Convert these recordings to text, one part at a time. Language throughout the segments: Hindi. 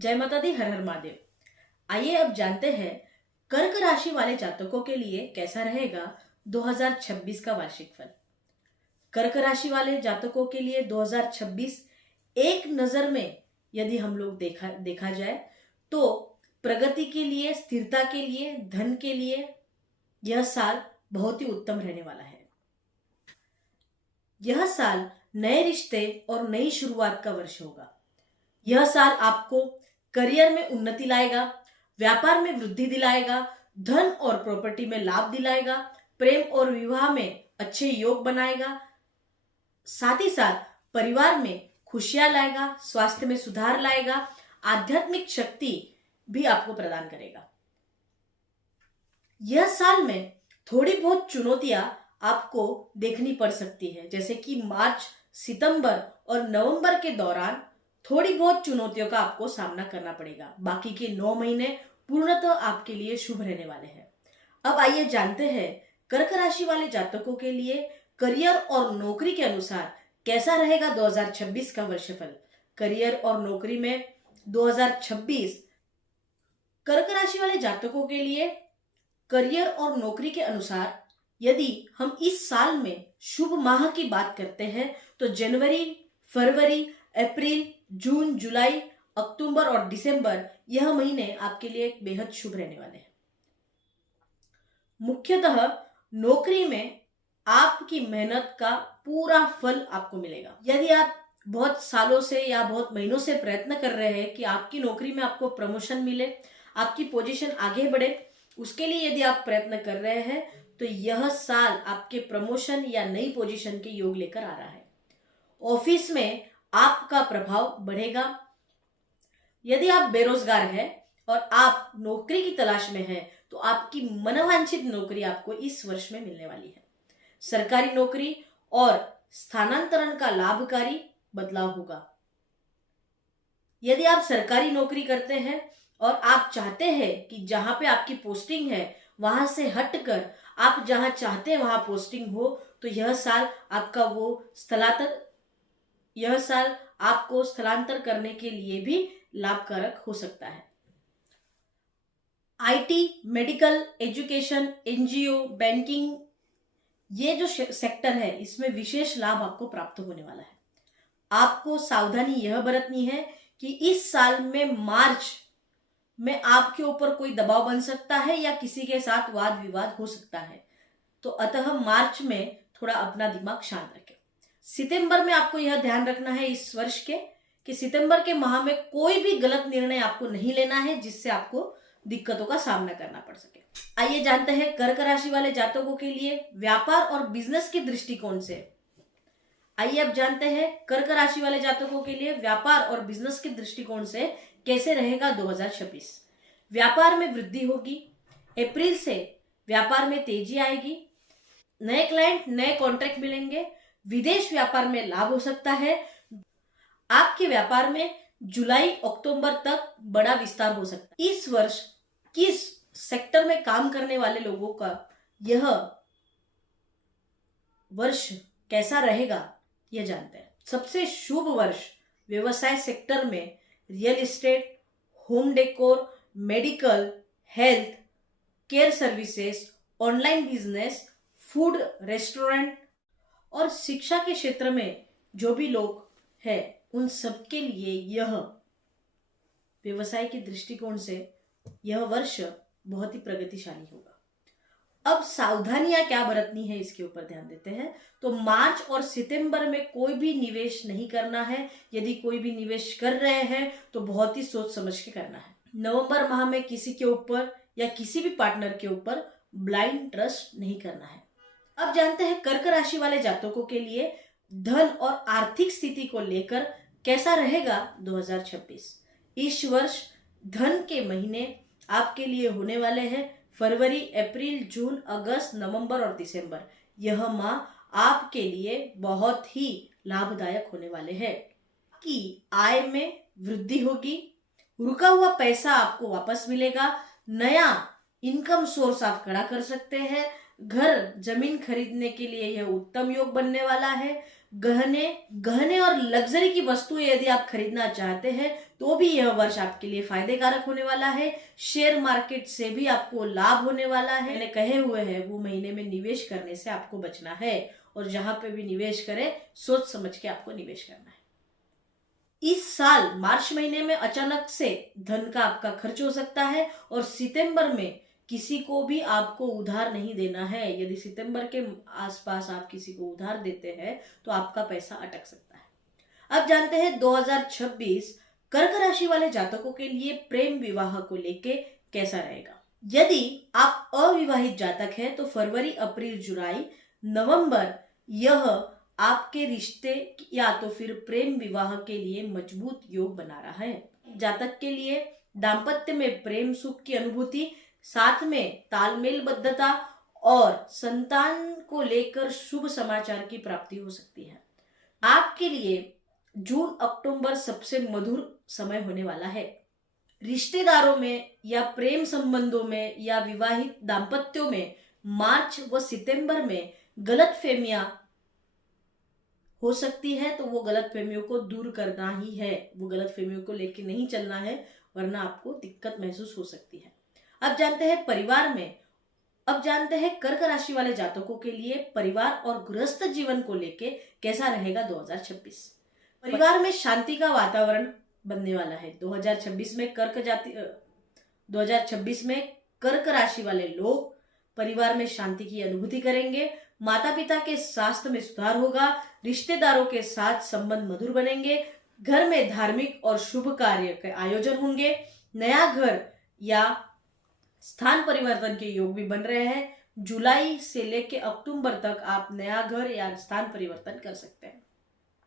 जय माता दी, हर हर महादेव। आइए अब जानते हैं कर्क राशि वाले जातकों के लिए कैसा रहेगा 2026 का वार्षिक फल। कर्क राशि वाले जातकों के लिए 2026 एक नजर में यदि हम लोग देखा जाए तो प्रगति के लिए, स्थिरता के लिए, धन के लिए यह साल बहुत ही उत्तम रहने वाला है। यह साल नए रिश्ते और नई शुरुआत का वर्ष होगा। यह साल आपको करियर में उन्नति लाएगा, व्यापार में वृद्धि दिलाएगा, धन और प्रॉपर्टी में लाभ दिलाएगा, प्रेम और विवाह में अच्छे योग बनाएगा, साथ ही साथ परिवार में खुशियां लाएगा, स्वास्थ्य में सुधार लाएगा, आध्यात्मिक शक्ति भी आपको प्रदान करेगा। यह साल में थोड़ी बहुत चुनौतियां आपको देखनी पड़ सकती है, जैसे कि मार्च, सितंबर और नवंबर के दौरान थोड़ी बहुत चुनौतियों का आपको सामना करना पड़ेगा। बाकी के 9 महीने पूर्णतः आपके लिए शुभ रहने वाले हैं। अब आइए जानते हैं कर्क राशि वाले जातकों के लिए करियर और नौकरी के अनुसार कैसा रहेगा 2026 का वर्षफल। करियर और नौकरी में 2026 कर्क राशि वाले जातकों के लिए करियर और नौकरी के अनुसार यदि हम इस साल में शुभ माह की बात करते हैं तो जनवरी, फरवरी, अप्रैल, जून, जुलाई, अक्टूबर और दिसंबर यह महीने आपके लिए बेहद शुभ रहने वाले हैं। मुख्यतः नौकरी में आपकी मेहनत का पूरा फल आपको मिलेगा। यदि आप बहुत सालों से या बहुत महीनों से प्रयत्न कर रहे हैं कि आपकी नौकरी में आपको प्रमोशन मिले, आपकी पोजीशन आगे बढ़े, उसके लिए यदि आप प्रयत्न कर रहे हैं तो यह साल आपके प्रमोशन या नई पोजीशन के योग लेकर आ रहा है। ऑफिस में आपका प्रभाव बढ़ेगा। यदि आप बेरोजगार हैं और आप नौकरी की तलाश में हैं तो आपकी मनोवांछित नौकरी आपको इस वर्ष में मिलने वाली है। सरकारी नौकरी और स्थानांतरण का लाभकारी बदलाव होगा। यदि आप सरकारी नौकरी करते हैं और आप चाहते हैं कि जहां पे आपकी पोस्टिंग है वहां से हटकर आप जहां चाहते हैं वहां पोस्टिंग हो, तो यह साल आपको स्थलांतर करने के लिए भी लाभकारक हो सकता है। IT, medical, education, NGO, banking, ये जो सेक्टर है इसमें विशेष लाभ आपको प्राप्त होने वाला है। आपको सावधानी यह बरतनी है कि इस साल में मार्च में आपके ऊपर कोई दबाव बन सकता है या किसी के साथ वाद विवाद हो सकता है, तो अतः मार्च में थोड़ा अपना दिमाग शांत रखें। सितंबर में आपको यह ध्यान रखना है इस वर्ष के कि सितंबर के माह में कोई भी गलत निर्णय आपको नहीं लेना है जिससे आपको दिक्कतों का सामना करना पड़ सके। आइए जानते हैं कर्क राशि वाले जातकों के लिए व्यापार और बिजनेस के दृष्टिकोण से। आइए अब जानते हैं कर्क राशि वाले जातकों के लिए व्यापार और बिजनेस के दृष्टिकोण से कैसे रहेगा 2026। व्यापार में वृद्धि होगी। अप्रैल से व्यापार में तेजी आएगी। नए क्लाइंट, नए कॉन्ट्रैक्ट मिलेंगे। विदेश व्यापार में लाभ हो सकता है। आपके व्यापार में जुलाई, अक्टूबर तक बड़ा विस्तार हो सकता है। इस वर्ष किस सेक्टर में काम करने वाले लोगों का यह वर्ष कैसा रहेगा यह जानते हैं। सबसे शुभ वर्ष व्यवसाय सेक्टर में real estate, home decor, medical, health care services, online business, food, restaurant और शिक्षा के क्षेत्र में जो भी लोग हैं उन सबके लिए यह व्यवसाय के दृष्टिकोण से यह वर्ष बहुत ही प्रगतिशाली होगा। अब सावधानियां क्या बरतनी है इसके ऊपर ध्यान देते हैं। तो मार्च और सितंबर में कोई भी निवेश नहीं करना है। यदि कोई भी निवेश कर रहे हैं तो बहुत ही सोच समझ के करना है। नवंबर माह में किसी के ऊपर या किसी भी पार्टनर के ऊपर ब्लाइंड ट्रस्ट नहीं करना है। अब जानते हैं कर्क राशि वाले जातकों के लिए धन और आर्थिक स्थिति को लेकर कैसा रहेगा 2026। इस वर्ष धन के महीने आपके लिए होने वाले हैं फरवरी, अप्रैल, जून, अगस्त, नवंबर और दिसंबर। यह माह आपके लिए बहुत ही लाभदायक होने वाले हैं। कि आय में वृद्धि होगी। रुका हुआ पैसा आपको वापस मिलेगा। नया इनकम सोर्स आप खड़ा कर सकते हैं। घर, जमीन खरीदने के लिए यह उत्तम योग बनने वाला है। गहने गहने और लग्जरी की वस्तुएं यदि आप खरीदना चाहते हैं तो भी यह वर्ष आपके लिए फायदेकारक होने वाला है। शेयर मार्केट से भी आपको लाभ होने वाला है। मैंने कहे हुए हैं वो महीने में निवेश करने से आपको बचना है, और जहां पे भी निवेश करें सोच समझ के आपको निवेश करना है। इस साल मार्च महीने में अचानक से धन का आपका खर्च हो सकता है, और सितंबर में किसी को भी आपको उधार नहीं देना है। यदि सितंबर के आसपास आप किसी को उधार देते हैं तो आपका पैसा अटक सकता है। अब जानते हैं 2026 कर्क राशि वाले जातकों के लिए प्रेम विवाह को लेके कैसा रहेगा। यदि आप अविवाहित जातक हैं तो फरवरी, अप्रैल, जुलाई, नवंबर यह आपके रिश्ते या तो फिर प्रेम विवाह के लिए मजबूत योग बना रहा है। जातक के लिए दाम्पत्य में प्रेम सुख की अनुभूति, साथ में तालमेलबद्धता और संतान को लेकर शुभ समाचार की प्राप्ति हो सकती है। आपके लिए जून अक्टूबर सबसे मधुर समय होने वाला है। रिश्तेदारों में या प्रेम संबंधों में या विवाहित दाम्पत्यों में मार्च व सितंबर में गलतफहमियां हो सकती है, तो वो गलतफहमियों को दूर करना ही है। वो गलतफहमियों को लेकर नहीं चलना है, वरना आपको दिक्कत महसूस हो सकती है। अब जानते हैं परिवार में, अब जानते हैं कर्क राशि वाले जातकों के लिए परिवार और गृहस्थ जीवन को लेके कैसा रहेगा 2026। परिवार में शांति का वातावरण बनने वाला है। 2026 में कर्क राशि वाले लोग परिवार में शांति की अनुभूति करेंगे। माता पिता के स्वास्थ्य में सुधार होगा। रिश्तेदारों के साथ संबंध मधुर बनेंगे। घर में धार्मिक और शुभ कार्य के आयोजन होंगे। नया घर या स्थान परिवर्तन के योग भी बन रहे हैं। जुलाई से लेकर अक्टूबर तक आप नया घर या स्थान परिवर्तन कर सकते हैं।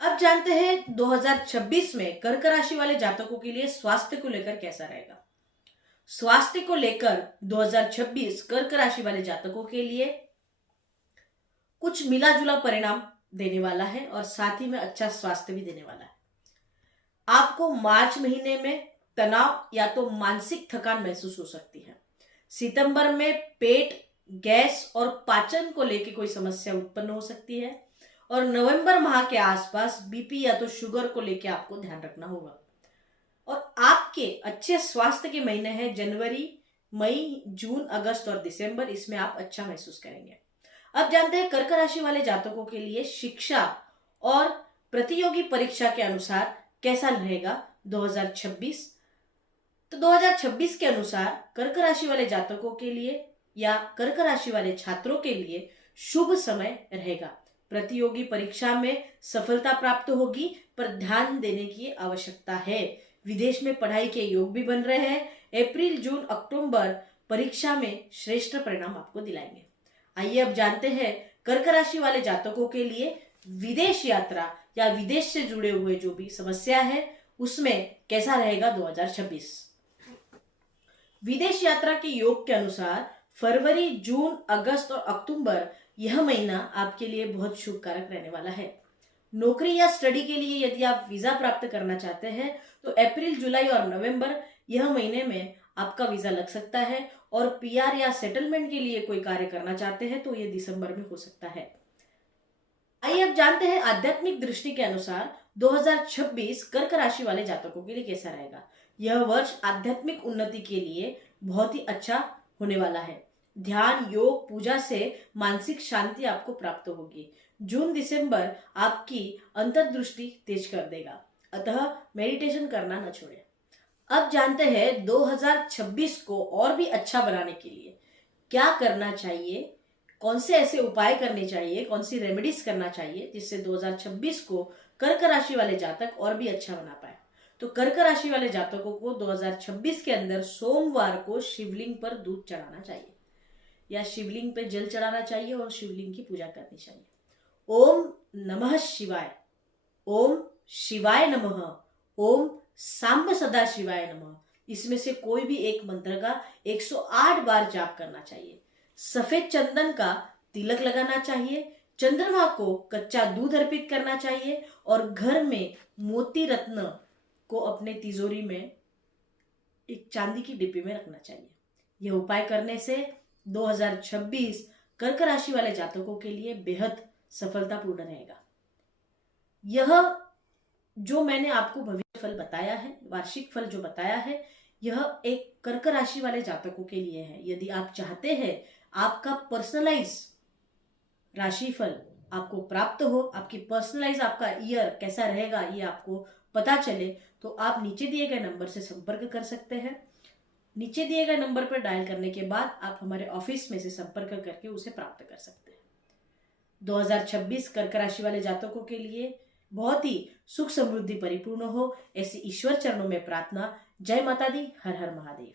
अब जानते हैं 2026 में कर्क राशि वाले जातकों के लिए स्वास्थ्य को लेकर कैसा रहेगा। स्वास्थ्य को लेकर 2026 कर्क राशि वाले जातकों के लिए कुछ मिला जुला परिणाम देने वाला है, और साथ ही में अच्छा स्वास्थ्य भी देने वाला है। आपको मार्च महीने में तनाव या तो मानसिक थकान महसूस हो सकती है। सितंबर में पेट, गैस और पाचन को लेकर कोई समस्या उत्पन्न हो सकती है, और नवंबर माह के आसपास बीपी या तो शुगर को लेकर आपको ध्यान रखना होगा। और आपके अच्छे स्वास्थ्य के महीने हैं जनवरी, मई, जून, अगस्त और दिसंबर। इसमें आप अच्छा महसूस करेंगे। अब जानते हैं कर्क राशि वाले जातकों के लिए शिक्षा और प्रतियोगी परीक्षा के अनुसार कैसा रहेगा 2026। तो 2026 के अनुसार कर्क राशि वाले जातकों के लिए या कर्क राशि वाले छात्रों के लिए शुभ समय रहेगा। प्रतियोगी परीक्षा में सफलता प्राप्त होगी, पर ध्यान देने की आवश्यकता है। विदेश में पढ़ाई के योग भी बन रहे हैं। अप्रैल, जून, अक्टूबर परीक्षा में श्रेष्ठ परिणाम आपको दिलाएंगे। आइए अब जानते हैं कर्क राशि वाले जातकों के लिए विदेश यात्रा या विदेश से जुड़े हुए जो भी समस्या है उसमें कैसा रहेगा 2026। विदेश यात्रा के योग के अनुसार फरवरी, जून, अगस्त और अक्टूबर यह महीना आपके लिए बहुत शुभ कारक रहने वाला है। नौकरी या स्टडी के लिए यदि आप वीजा प्राप्त करना चाहते हैं तो अप्रैल, जुलाई और नवंबर यह महीने में आपका वीजा लग सकता है, और पीआर या सेटलमेंट के लिए कोई कार्य करना चाहते हैं तो यह दिसंबर में हो सकता है। आइए अब जानते हैं आध्यात्मिक दृष्टि के अनुसार 2026 कर्क राशि वाले जातकों के लिए कैसा रहेगा। यह वर्ष आध्यात्मिक उन्नति के लिए बहुत ही अच्छा होने वाला है। ध्यान, योग, पूजा से मानसिक शांति आपको प्राप्त होगी। जून, दिसंबर आपकी अंतर्दृष्टि तेज कर देगा, अतः मेडिटेशन करना न छोड़ें। अब जानते हैं 2026 को और भी अच्छा बनाने के लिए क्या करना चाहिए, कौन से ऐसे उपाय करने चाहिए, कौन सी रेमेडीज करना चाहिए जिससे 2026 को कर्क राशि वाले जातक और भी अच्छा बना पाए। तो कर्क राशि वाले जातकों को 2026 के अंदर सोमवार को शिवलिंग पर दूध चढ़ाना चाहिए या शिवलिंग पे जल चढ़ाना चाहिए और शिवलिंग की पूजा करनी चाहिए। ओम नमः शिवाय, ओम शिवाय नमः, ओम सांब सदा शिवाय नमः, इसमें से कोई भी एक मंत्र का 108 बार जाप करना चाहिए। सफेद चंदन का तिलक लगाना चाहिए। चंद्रमा को कच्चा दूध अर्पित करना चाहिए, और घर में मोती रत्न को अपने तिजोरी में एक चांदी की डिब्बी में रखना चाहिए। यह उपाय करने से 2026 कर्क राशि वाले जातकों के लिए बेहद सफलतापूर्ण रहेगा। यह जो मैंने आपको भविष्य फल बताया है, वार्षिक फल जो बताया है, यह एक कर्क राशि वाले जातकों के लिए है। यदि आप चाहते हैं आपका पर्सनलाइज राशिफल आपको प्राप्त हो, आपकी पर्सनलाइज आपका ईयर कैसा रहेगा ये आपको पता चले, तो आप नीचे दिए गए नंबर से संपर्क कर सकते हैं। नीचे दिए गए नंबर पर डायल करने के बाद आप हमारे ऑफिस में से संपर्क करके उसे प्राप्त कर सकते हैं। 2026 कर्क राशि वाले जातकों के लिए बहुत ही सुख समृद्धि परिपूर्ण हो, ऐसी ईश्वर चरणों में प्रार्थना। जय माता दी, हर हर महादेव।